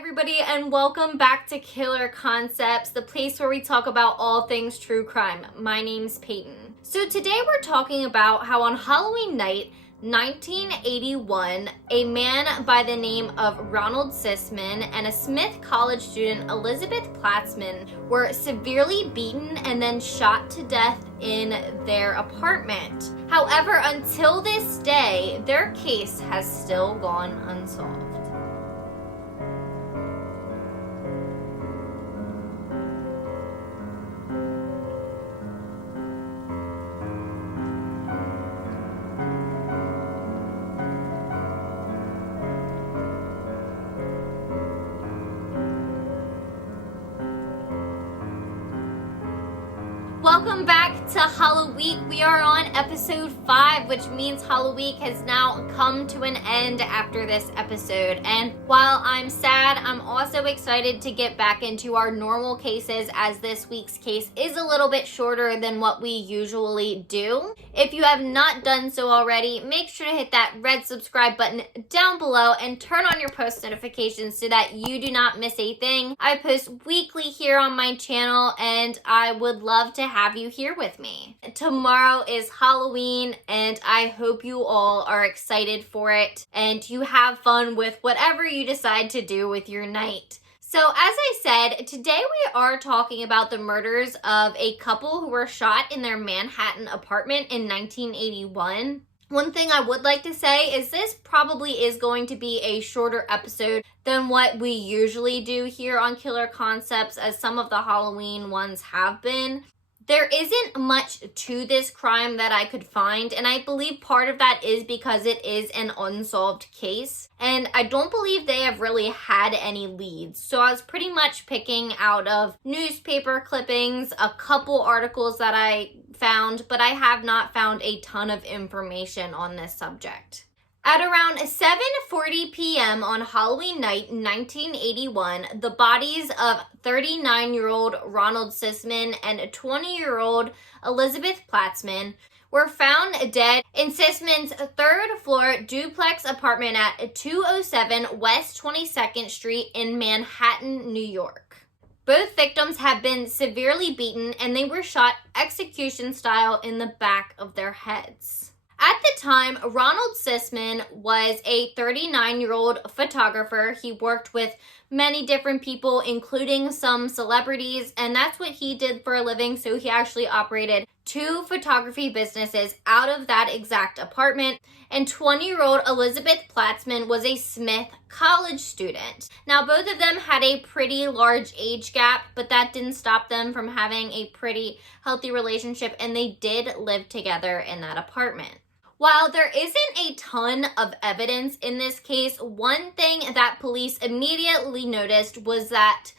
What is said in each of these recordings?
everybody, and welcome back to Killer Concepts, the place where we talk about all things true crime. My name's Peyton. So today we're talking about how on Halloween night, 1981, a man by the name of Ronald Sisman and a Smith College student, Elizabeth Platzman, were severely beaten and then shot to death in their apartment. However, until this day, their case has still gone unsolved. Welcome back to Halloweek. We are on episode 5, which means Halloweek has now come to an end after this episode. And while I'm sad, I'm also excited to get back into our normal cases, as this week's case is a little bit shorter than what we usually do. If you have not done so already, make sure to hit that red subscribe button down below and turn on your post notifications so that you do not miss a thing. I post weekly here on my channel, and I would love to have you here with me. Tomorrow is Halloween, and I hope you all are excited for it and you have fun with whatever you decide to do with your night. So as I said, today we are talking about the murders of a couple who were shot in their Manhattan apartment in 1981. One thing I would like to say is this probably is going to be a shorter episode than what we usually do here on Killer Concepts, as some of the Halloween ones have been. There isn't much to this crime that I could find, and I believe part of that is because it is an unsolved case, and I don't believe they have really had any leads. So I was pretty much picking out of newspaper clippings, a couple articles that I found, but I have not found a ton of information on this subject. At around 7:40 p.m. on Halloween night in 1981, the bodies of 39-year-old Ronald Sisman and 20-year-old Elizabeth Platzman were found dead in Sisman's third-floor duplex apartment at 207 West 22nd Street in Manhattan, New York. Both victims have been severely beaten, and they were shot execution style in the back of their heads. At the time, Ronald Sisman was a 39-year-old photographer. He worked with many different people, including some celebrities, and that's what he did for a living. So he actually operated 2 photography businesses out of that exact apartment. And 20-year-old Elizabeth Platzman was a Smith College student. Now, both of them had a pretty large age gap, but that didn't stop them from having a pretty healthy relationship, and they did live together in that apartment. While there isn't a ton of evidence in this case, one thing that police immediately noticed was that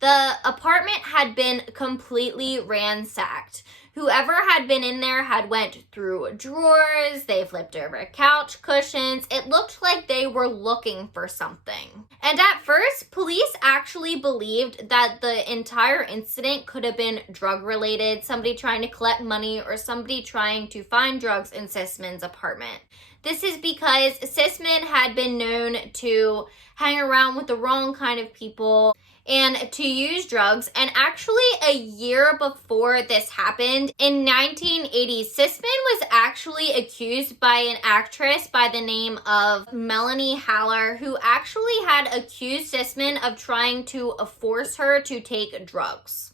the apartment had been completely ransacked. Whoever had been in there had went through drawers, they flipped over couch cushions. It looked like they were looking for something. And at first, police actually believed that the entire incident could have been drug related, somebody trying to collect money or somebody trying to find drugs in Sisman's apartment. This is because Sisman had been known to hang around with the wrong kind of people and to use drugs. And actually, a year before this happened, in 1980, Sisman was actually accused by an actress by the name of Melanie Haller, who actually had accused Sisman of trying to force her to take drugs.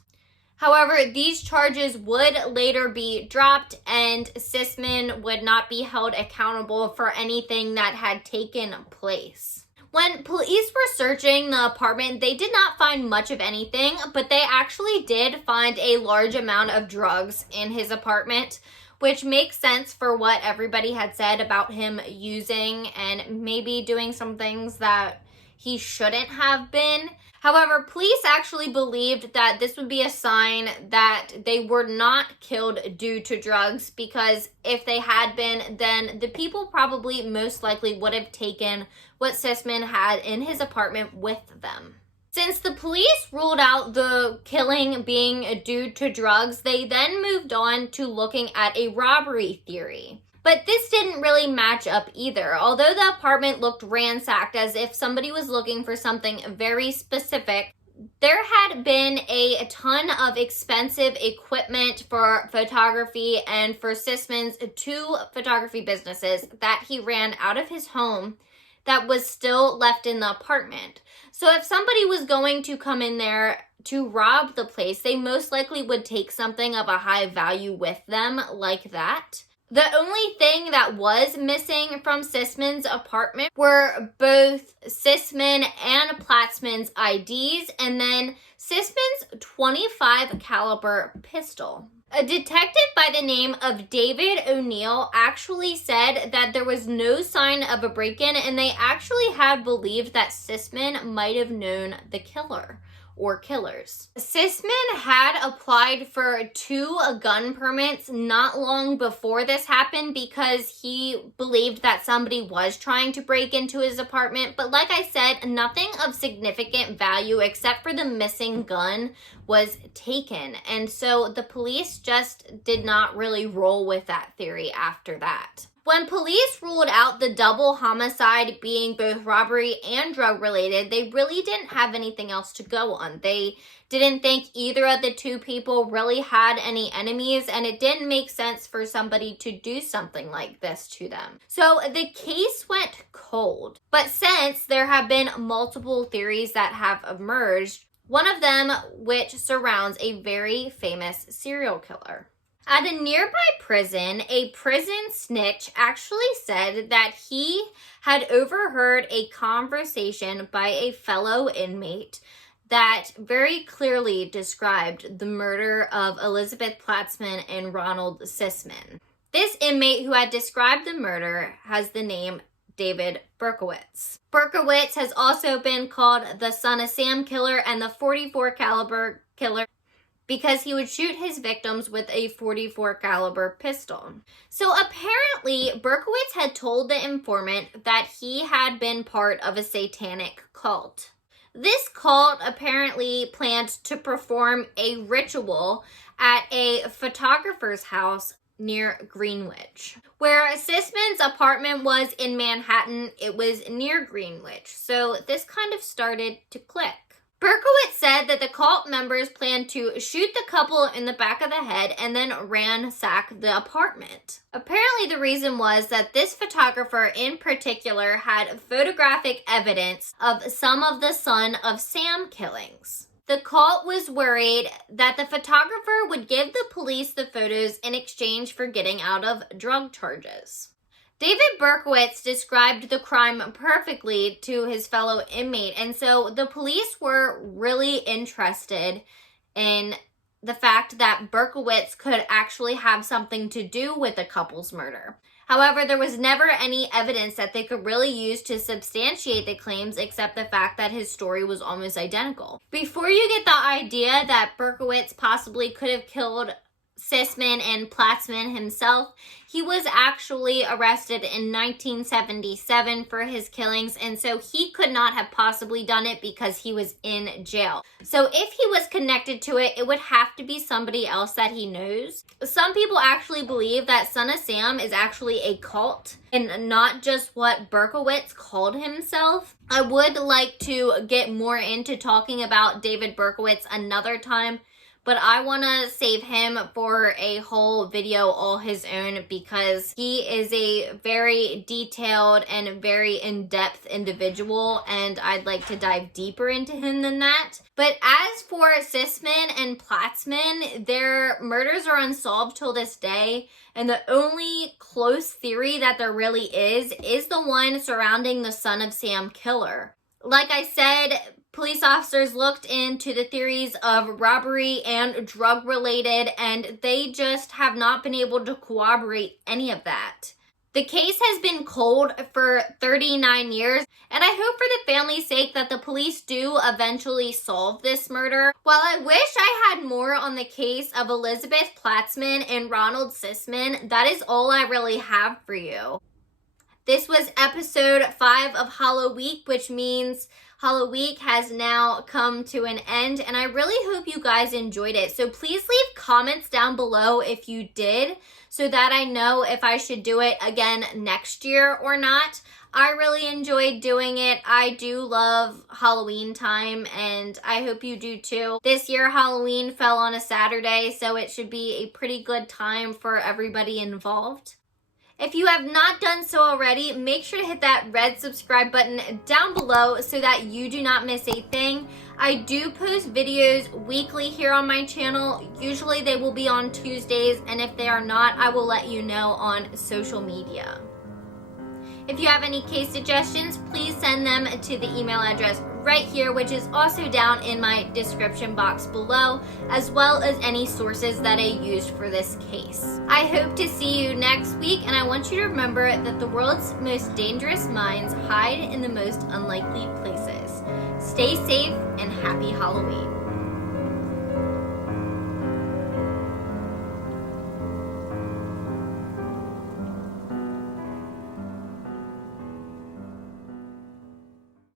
However, these charges would later be dropped, and Sisman would not be held accountable for anything that had taken place. When police were searching the apartment, they did not find much of anything, but they actually did find a large amount of drugs in his apartment, which makes sense for what everybody had said about him using and maybe doing some things that he shouldn't have been. However, police actually believed that this would be a sign that they were not killed due to drugs, because if they had been, then the people probably most likely would have taken what Sisman had in his apartment with them. Since the police ruled out the killing being due to drugs, they then moved on to looking at a robbery theory. But this didn't really match up either. Although the apartment looked ransacked as if somebody was looking for something very specific, there had been a ton of expensive equipment for photography and for Sisman's 2 photography businesses that he ran out of his home that was still left in the apartment. So if somebody was going to come in there to rob the place, they most likely would take something of a high value with them like that. The only thing that was missing from Sisman's apartment were both Sisman and Platzman's IDs and then Sisman's .25 caliber pistol. A detective by the name of David O'Neill actually said that there was no sign of a break-in and they actually had believed that Sisman might have known the killer or killers. Sisman had applied for 2 gun permits not long before this happened because he believed that somebody was trying to break into his apartment. But like I said, nothing of significant value except for the missing gun was taken. And so the police just did not really roll with that theory after that. When police ruled out the double homicide being both robbery and drug related, they really didn't have anything else to go on. They didn't think either of the 2 people really had any enemies, and it didn't make sense for somebody to do something like this to them. So the case went cold. But since there have been multiple theories that have emerged, one of them which surrounds a very famous serial killer. At a nearby prison, a prison snitch actually said that he had overheard a conversation by a fellow inmate that very clearly described the murder of Elizabeth Platzman and Ronald Sisman. This inmate who had described the murder has the name David Berkowitz. Berkowitz has also been called the Son of Sam killer and the .44 caliber killer because he would shoot his victims with a .44 caliber pistol. So apparently, Berkowitz had told the informant that he had been part of a satanic cult. This cult apparently planned to perform a ritual at a photographer's house near Greenwich. Where Sisman's apartment was in Manhattan, it was near Greenwich. So this kind of started to click. Berkowitz said that the cult members planned to shoot the couple in the back of the head and then ransack the apartment. Apparently the reason was that this photographer in particular had photographic evidence of some of the Son of Sam killings. The cult was worried that the photographer would give the police the photos in exchange for getting out of drug charges. David Berkowitz described the crime perfectly to his fellow inmate, and so the police were really interested in the fact that Berkowitz could actually have something to do with the couple's murder. However, there was never any evidence that they could really use to substantiate the claims except the fact that his story was almost identical. Before you get the idea that Berkowitz possibly could have killed Sisman and Platzman himself, he was actually arrested in 1977 for his killings, and so he could not have possibly done it because he was in jail. So if he was connected to it, it would have to be somebody else that he knows. Some people actually believe that Son of Sam is actually a cult and not just what Berkowitz called himself. I would like to get more into talking about David Berkowitz another time, but I want to save him for a whole video all his own because he is a very detailed and very in-depth individual, and I'd like to dive deeper into him than that. But as for Sisman and Platzman, their murders are unsolved till this day, and the only close theory that there really is the one surrounding the Son of Sam killer. Like I said, police officers looked into the theories of robbery and drug related, and they just have not been able to corroborate any of that. The case has been cold for 39 years, and I hope for the family's sake that the police do eventually solve this murder. While I wish I had more on the case of Elizabeth Platzman and Ronald Sisman, that is all I really have for you. This was episode 5 of Halloweek, which means Halloweek has now come to an end, and I really hope you guys enjoyed it. So please leave comments down below if you did, so that I know if I should do it again next year or not. I really enjoyed doing it. I do love Halloween time, and I hope you do too. This year Halloween fell on a Saturday, so it should be a pretty good time for everybody involved. If you have not done so already, make sure to hit that red subscribe button down below so that you do not miss a thing. I do post videos weekly here on my channel. Usually they will be on Tuesdays, and if they are not, I will let you know on social media. If you have any case suggestions, please send them to the email address right here, which is also down in my description box below, as well as any sources that I used for this case. I hope to see you next week, and I want you to remember that the world's most dangerous minds hide in the most unlikely places. Stay safe and happy Halloween.